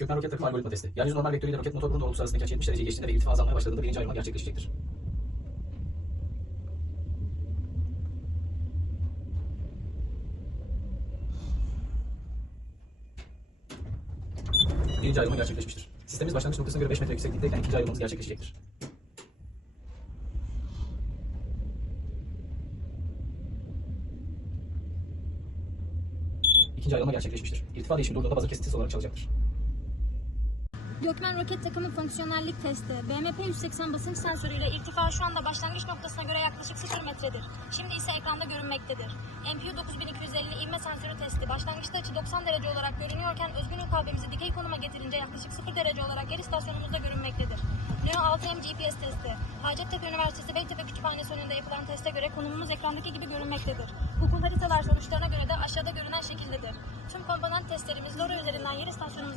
Gökmen roket takımı algoritma testi. Yeryüzü normal vektörüyle roket motor burun doğrultusu arasındaki açı 70 derece geçtiğinde ve irtifa azalmaya başladığında birinci ayrılma gerçekleşecektir. Birinci ayrılma gerçekleşmiştir. Sistemimiz başlangıç noktasına göre 5 metre yükseklikteyken ikinci ayrılmamız gerçekleşecektir. İkinci ayrılma gerçekleşmiştir. İrtifa değişimi durduğunda buzzer kesintisiz olarak çalacaktır. Gökmen roket takımı fonksiyonellik testi. BMP 180 basınç sensörüyle irtifa şu anda başlangıç noktasına göre yaklaşık 0 metredir. Şimdi ise ekranda görünmektedir. MPU 9250 ivme sensörü testi. Başlangıçta açı 90 derece olarak görünüyorken özgünlük kabrimizi dikey konuma getirince yaklaşık 0 derece olarak yer istasyonumuzda görünmektedir. Neo 6M GPS testi. Hacettepe Üniversitesi Beytepe Kütüphanesi önünde yapılan teste göre konumumuz ekrandaki gibi görünmektedir. Google haritalar sonuçlarına göre de aşağıda görünen şekildedir. Tüm komponent testlerimiz LoRa üzerinden yer gönderilerek